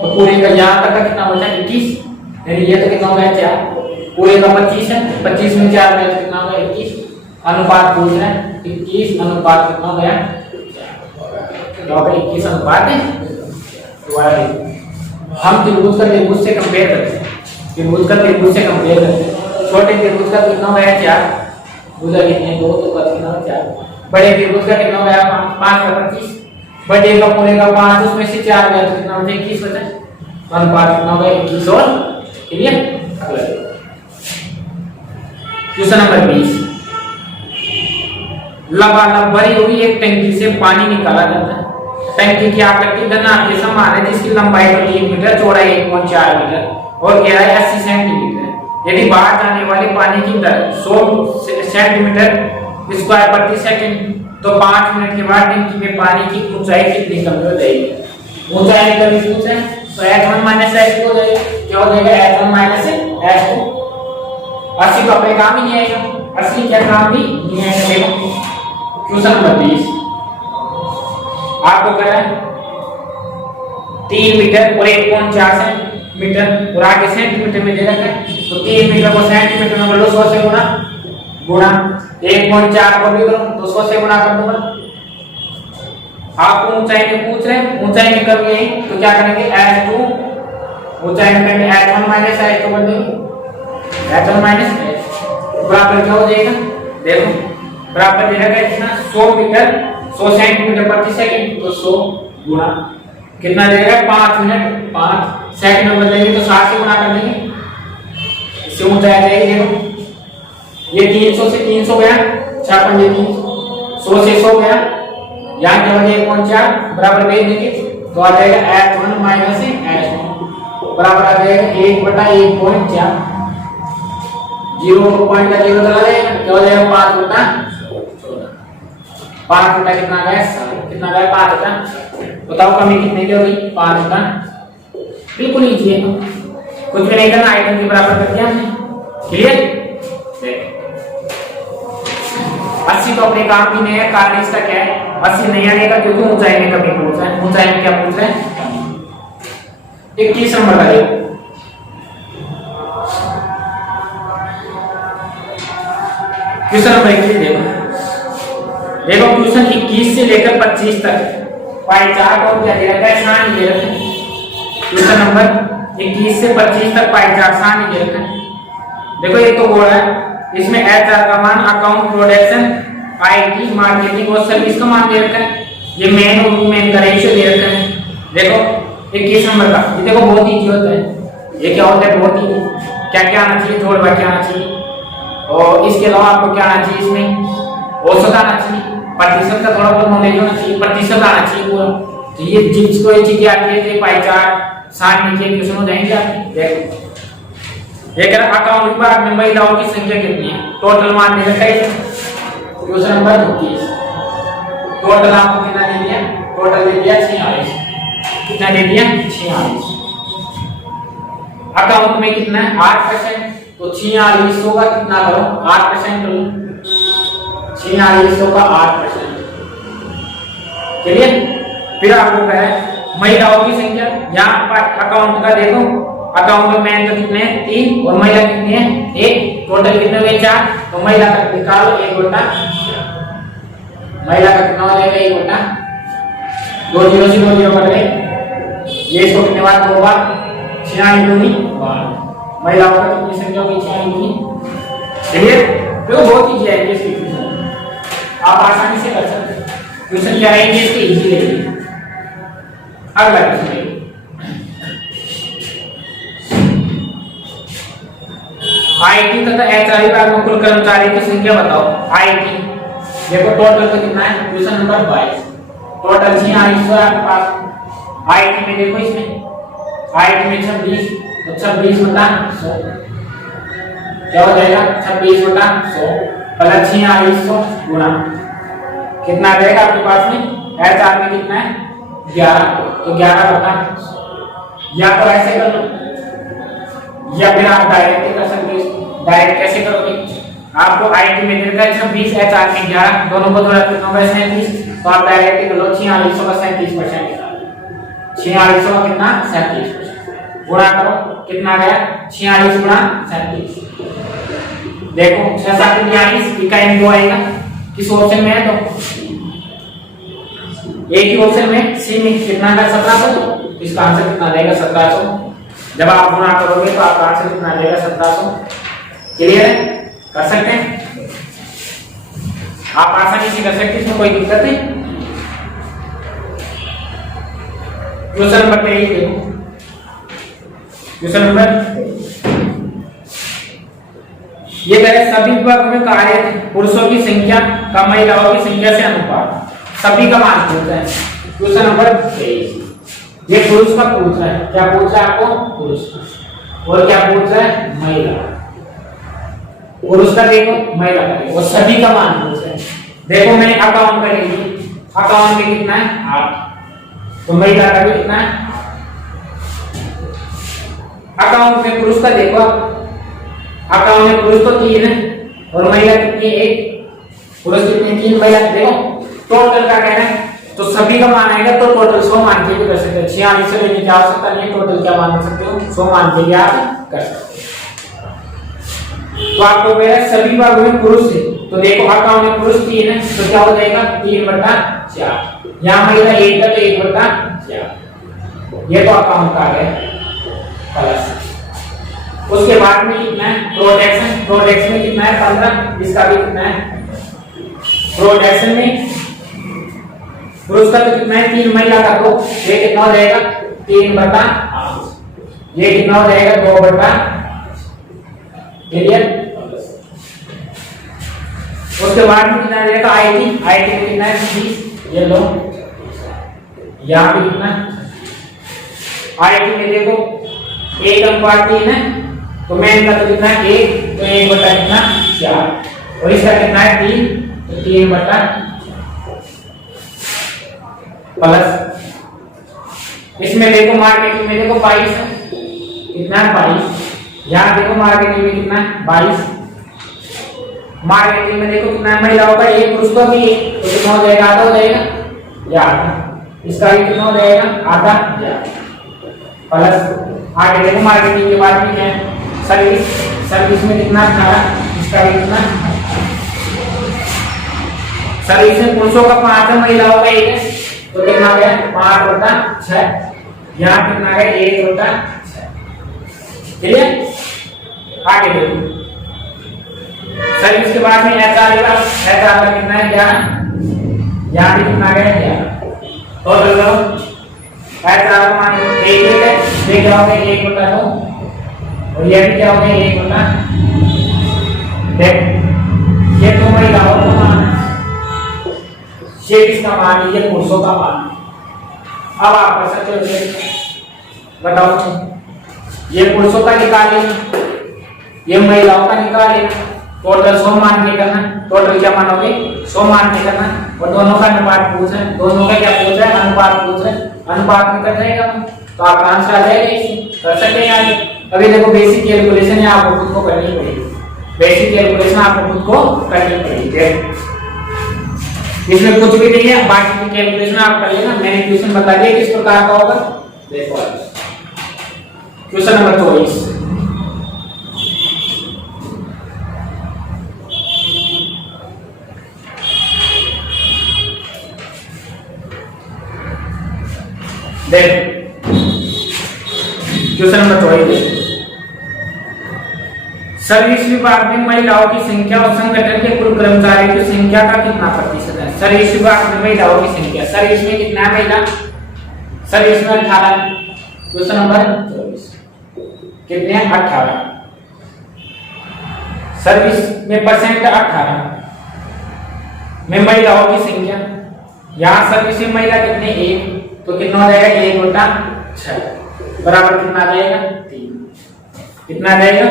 तो पूरे का यहाँ तक का कितना बचा 21, यानी ये तो कितना होगा 4, पूरे का 25 है, 25 में 4 गया तो कितना होगा 21। अनुपात पूछ रहे हैं 21 अनुपात कितना गया, क्या होगा 21 अनुपात है। हम त्रिभुज का त्रिभुज से कंपेयर करते हैं, त्रिभुज का त्रिभुज से कंपेयर करते हैं। छोटे त्रिभुज का कितना गया 4, दूसरा कितने 2 तो का कितना 4। बड़े त्रिभुज का कितना गया 5 का 25। बड़े का पूरे का 5 उसमें से 4 गया तो कितना बचा 21 बचा। अनुपात कितना होगा 21 और क्लियर। अगला क्वेश्चन नंबर 20, लबालब भरी हुई एक टंकी से पानी निकाला जाता है। टंकी की आकृति घनाभ के समान है जिसकी लंबाई 1 मीटर, चौड़ाई 1.4 मीटर और गहराई 80 सेंटीमीटर है। यदि बाहर जाने वाले पानी की दर 100 सेंटीमीटर स्क्वायर प्रति सेकंड तो 5 मिनट के बाद टंकी में पानी की ऊंचाई कितनी कम हो जाएगी। ऊंचाई कभी पूछे तो h1 माइनस h2 हो जाएगा, क्या हो जाएगा h1 माइनस h2। 80 का अपने काम ही नहीं आएगा, 80 क्या काम भी नहीं आएगा। देखो क्वेश्चन नंबर 20, आपको कह रहा है 3 मीटर और 1.4 सेंटीमीटर और आगे सेंटीमीटर में दे रखा है तो 3 मीटर को सेंटीमीटर में 100 से गुणा 1.4 को भी करो तो 100 से गुणा कर दूंगा। आपको ऊंचाई में पूछ रहे हैं, ऊंचाई में कर गए तो क्या करेंगे h2 ऊंचाई में करेंगे h1 माइनस h2 कर देंगे h1 माइनस बराबर क्या हो जाएगा। देखो बराबर दे रखा है कितना 100 मीटर 100 सेंटीमीटर प्रति सेकंड तो 100 गुणा कितना देगा 5 मिनट 5 सेकंड में बदलेंगे तो 60 से गुणा कर देंगे। इससे ऊंचाई जाएगी। देखो ये 300 से 300 गया 6 पंजे 300 से 100 गया, यहाँ क्या हो जाएगा 1.4 बराबर भेज देंगे तो आ जाएगा h1 माइनस h1 बराबर आ जाएगा 1/1.4। 0 पॉइंट का 0 चला जाएगा, क्या हो जाएगा 5 बटा कितना गया 7, कितना गया 5 बटा। बताओ कमी कितने की होगी 5 बटा। बिल्कुल इजी है, कुछ भी नहीं करना, आइटम के बराबर कर दिया हमने। क्लियर। 80 तो अपने काम भी नहीं है, कारण इसका क्या है 80 नहीं आने का क्योंकि ऊंचाई में कमी पूछ रहा है। ऊंचाई में क्या पूछ रहा है 21 नंबर का देखो क्वेश्चन नंबर 21 देखो क्वेश्चन 21 से लेकर 25 तक पाई चार्ट और क्या दे रखा है सारणी दे रखा है। क्वेश्चन नंबर 21 से 25 तक पाई चार्ट सारणी दे रखा है। देखो ये तो बोल रहा है इसमें HR का मान, अकाउंट, प्रोडक्शन, IT, मार्केटिंग और सर्विस का मान दे रखा है। ये मेन और वुमेन का रेशियो दे रखा है। देखो 21 नंबर का ये देखो बहुत इजी होता है। ये क्या होता है बहुत इजी, क्या क्या आना चाहिए जोड़ बाकी आना चाहिए और इसके अलावा आपको क्या आना चाहिए इसमें औसत आना चाहिए, प्रतिशत का थोड़ा बहुत नॉलेज होना चाहिए, प्रतिशत आना चाहिए पूरा। तो ये जिसको ये चीजें आती है ये पाई चार्ट सारणी के क्वेश्चन हो जाएंगे आपके। देखो एक अकाउंट विभाग में महिलाओं की संख्या कितनी है, टोटल मान दे रखा है क्वेश्चन नंबर 21। टोटल आपको कितना दे दिया, टोटल दे दिया 46। कितना दे दिया 46। अकाउंट में कितना है 8% तो 4600 का कितना करो 8% लो, 4600 का 8%। चलिए फिर आपको कह रहा है महिलाओं की संख्या, यहाँ पर अकाउंट का देखो अकाउंट में मैन तो कितने हैं 3 और महिला कितनी है 1, टोटल कितने हुए 4 तो महिला का निकालो 1 बटा, महिला का कितना हो जाएगा 1 बटा 2 0 0 0 कट गए, ये इसको कितने बार 2 बार 46 दूनी 12, महिलाओं का कितनी संख्या होगी 46 दूनी। चलिए तो बहुत इजी है ये क्वेश्चन, आप आसानी से कर सकते हैं। क्वेश्चन क्या रहेंगे इसके इजी रहेंगे। अगला क्वेश्चन IT तथा HR विभाग में कुल कर्मचारी की संख्या बताओ। IT देखो टोटल तो कितना है क्वेश्चन नंबर 22, टोटल 4600 है आपके पास। IT में देखो इसमें IT में 26 तो 26 बटा 100 क्या हो जाएगा 26 बटा 100 प्लस 4600 गुणा कितना रहेगा आपके पास में HR में कितना है 11 तो 11 बटा, या तो ऐसे कर लो या फिर आप डायरेक्ट कर सकते हो। डायरेक्ट कैसे करोगे, आपको IT में दे रखा है 26 HR में 11 दोनों को जोड़ा कितना होगा 37 तो आप डायरेक्ट कर लो 4600 का 37% निकालो, 4600 का कितना 37% गुणा करो कितना गया 46 गुणा 37। देखो 6 7 42 इकाई 2 आएगा, किस ऑप्शन में है तो एक ही ऑप्शन में सी में कितना का 1700, इसका आंसर कितना रहेगा 1700। जब आप गुणा करोगे तो आपका आंसर कितना रहेगा 1700। क्लियर है, कर सकते हैं आप, आसानी से कर सकते हैं, इसमें कोई दिक्कत नहीं। क्वेश्चन नंबर 23 देखो, क्वेश्चन नंबर ये कह रहे सभी वर्ग में कार्यरत पुरुषों की संख्या का महिलाओं की संख्या से अनुपात, सभी का मान पूछता है। क्वेश्चन नंबर 23 ये पुरुष का पूछ रहा है, क्या पूछ रहा है आपको पुरुष का, और क्या पूछ रहा है महिला, पुरुष का देखो महिला का देखो, और सभी का मान पूछ रहा है। देखो मैंने अकाउंट करेंगे, अकाउंट में कितना है 8, तो महिला का भी कितना है। अकाउंट में पुरुष का देखो, अकाउंट में पुरुष तो 3 है और महिला कितनी 1, पुरुष कितने 3, महिला देखो टोटल का कहना है, तो सभी का मान आएगा तो टोटल 100 मान के भी कर सकते हैं। 46 से लेने की आवश्यकता नहीं है, टोटल क्या मान सकते हो 100 मान के भी आप कर सकते हो। तो आपको कह रहा है सभी वर्ग में पुरुष है, तो देखो अकाउंट में पुरुष 3 है तो क्या हो जाएगा 3/4, यहाँ महिला 1 है तो 1/4, ये तो अकाउंट का है प्लस। उसके बाद में कितना है प्रोडक्शन, प्रोडक्शन में कितना है 15, इसका भी कितना है प्रोडक्शन में पुरुष का तो कितना है 3, महिला का 2, ये कितना हो जाएगा 3/8, ये कितना हो जाएगा 2/8। क्लियर, उसके बाद में कितना रहेगा आईटी, आईटी में कितना है 20, ये लो यहाँ पे कितना आईटी में देखो 1/3 है, तो मेन का तो कितना है 1, तो 1/4, और इसका कितना है 3, तो 3/, प्लस इसमें देखो मार्केटिंग में देखो 22 है, कितना है 22, यहाँ देखो मार्केटिंग में कितना है 22, मार्केटिंग में देखो कितना है महिलाओं का 1, पुरुषों का भी 1, तो कितना हो जाएगा आधा हो जाएगा या आधा, इसका भी कितना हो जाएगा आधा या, प्लस आगे देखो मार्केटिंग के बाद में है सर्विस, सर्विस में कितना 18, इसका भी कितना, सर्विस में पुरुषों का 5 है महिलाओं का 1 है, तो कितना गया 5/6, यहाँ कितना गया 1/6। क्लियर, आगे देखो सर्विस के बाद में एचआर का, एचआर का कितना है 11, यहाँ भी कितना गया 11, टोटल करो एचआर का मान 1 है, ये क्या हो गया 1/2, और ये भी क्या हो गया 1/, देख ये तो महिलाओं का मान है, ये किसका मान है, ये पुरुषों का मान है। अब आप कर सकते हो, बताओ ये पुरुषों का निकाले, ये महिलाओं का निकाले, टोटल 100 मान के करना, टोटल क्या मानोगे 100 मान के करना, और दोनों का अनुपात पूछ रहे हैं, दोनों का क्या पूछ रहा है अनुपात पूछ रहे हैं, अनुपात में कर जाएगा तो आपका आंसर आ जाएगा, इसी कर सकते हैं आगे। अभी देखो बेसिक कैलकुलेशन है आपको खुद को करनी पड़ेगी, बेसिक कैलकुलेशन आपको खुद को करनी पड़ेगी, इसमें कुछ भी नहीं है, बाकी की कैलकुलेशन आप कर लेना, मैंने क्वेश्चन बता दिया किस प्रकार का होगा। देखो क्वेश्चन नंबर 24, देख क्वेश्चन नंबर 24, सर्विस विभाग में महिलाओं की संख्या और संगठन के कुल कर्मचारियों की संख्या का कितना प्रतिशत है। सर्विस विभाग में महिलाओं की संख्या, सर्विस में कितना है महिला, सर्विस में 18, क्वेश्चन नंबर 24 कितने हैं 18, सर्विस में परसेंट 18 में महिलाओं की संख्या, यहाँ सर्विस में महिला कितने 1, तो कितना हो जाएगा 1/6 बराबर कितना आ जाएगा 3, कितना आ जाएगा।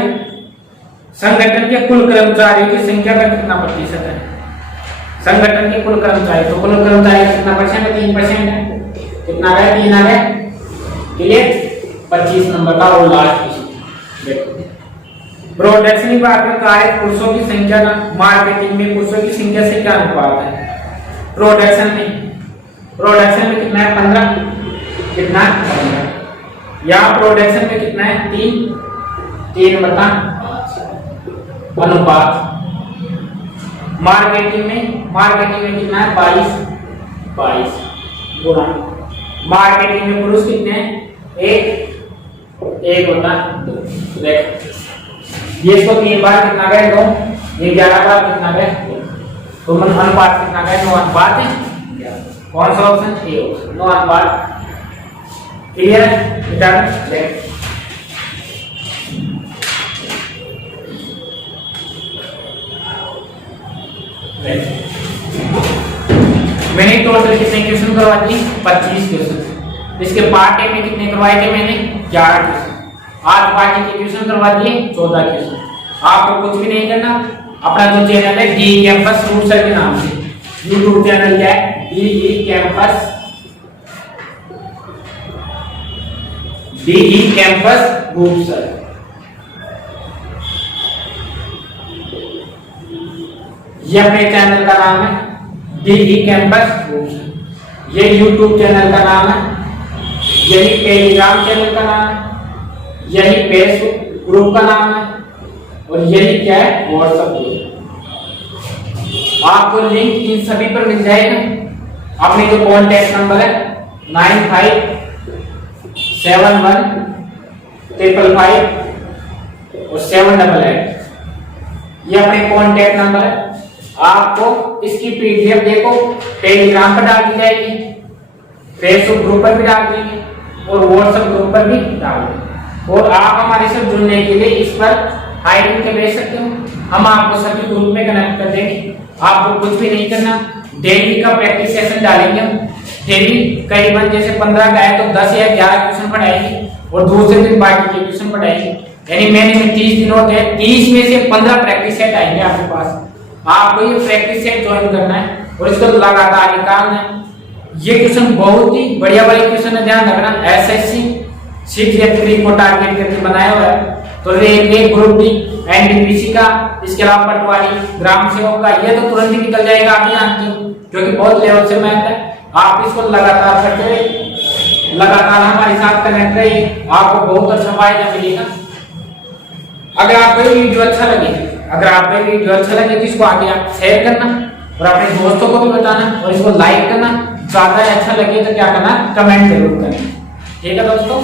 संगठन के कुल कर्मचारियों की संख्या का कितना प्रतिशत है, संगठन के कुल कर्मचारी, तो कुल कर्मचारी कितना परसेंट है 3% है, कितना आ गया 3 आ गया। क्लियर, 25 नंबर का और लास्ट देखो प्रोडक्शन विभाग में कार्यरत पुरुषों की संख्या का मार्केटिंग में पुरुषों की संख्या से क्या अनुपात है। प्रोडक्शन में कितना है 15, कितना 15, यहाँ प्रोडक्शन में कितना है 3/5 अनुपात। मार्केटिंग में कितना है 22 गुणा। मार्केटिंग में पुरुष कितने हैं 1 होता है 2। देख ये इसको 3 बार कितना गए 2, ये 11 बार कितना गए 2, तो अनुपात कितना गए 9:11। कौन सा option A option 9:11। Clear return देख। मैंने टोटल कितने क्वेश्चन करवा दिए 25 क्वेश्चन। इसके पार्ट ए में कितने करवाए थे मैंने 11 क्वेश्चन। आज पार्ट ए के क्वेश्चन करवा दिए 14 क्वेश्चन। आपको कुछ भी नहीं करना, अपना जो चैनल है डी कैंपस रूट सर के नाम से यूट्यूब चैनल क्या है डी कैंपस रूट सर। ये अपने चैनल का नाम है डी कैंपस रूट सर। ये यूट्यूब चैनल का नाम है, यही टेलीग्राम चैनल का नाम है, यही फेसबुक ग्रुप का नाम है और यही क्या है व्हाट्सएप ग्रुप। आपको लिंक इन सभी पर मिल जाएगा। अपने जो कॉन्टैक्ट नंबर है 957155 और 788, ये अपने कॉन्टैक्ट नंबर है। आपको इसकी पीडीएफ देखो टेलीग्राम पर डाल दी जाएगी, फेसबुक ग्रुप पर भी डाल देंगे और व्हाट्सएप ग्रुप पर भी डाल देंगे। और आप हमारे साथ जुड़ने के लिए इस पर हाई लिंक भेज सकते हो, हम आपको सभी ग्रुप में कनेक्ट कर देंगे। आपको कुछ भी नहीं करना, डेली का प्रैक्टिस सेशन डालेंगे हम। डेली करीबन जैसे 15 का है तो 10 या 11 क्वेश्चन पढ़ाएंगे और दूसरे दिन बाकी के क्वेश्चन पढ़ाएंगे। यानी महीने में 30 दिन होते हैं, 30 में से 15 प्रैक्टिस सेट आएंगे आपके पास। आपको ये प्रैक्टिस सेट ज्वाइन करना है और इसको लगातार निकालना है। ये क्वेश्चन बहुत ही बढ़िया वाले क्वेश्चन है, ध्यान रखना। एसएससी 6F3 को टारगेट करके बनाया हुआ है। तो रेलवे ग्रुप डी एनटीपीसी का, इसके अलावा पटवारी ग्राम सेवक का, ये तो तुरंत ही निकल जाएगा, आप जानते हो, क्योंकि बहुत लेवल से मैथ है। आप इसको लगातार करते रहिए, लगातार हमारे साथ कनेक्ट रहिए, आपको बहुत अच्छा फायदा मिलेगा। अगर आपको ये वीडियो अच्छा लगे तो इसको आगे आप शेयर करना और अपने दोस्तों को भी बताना और इसको लाइक करना। ज्यादा अच्छा लगे तो क्या करना कमेंट जरूर करना। ठीक है दोस्तों।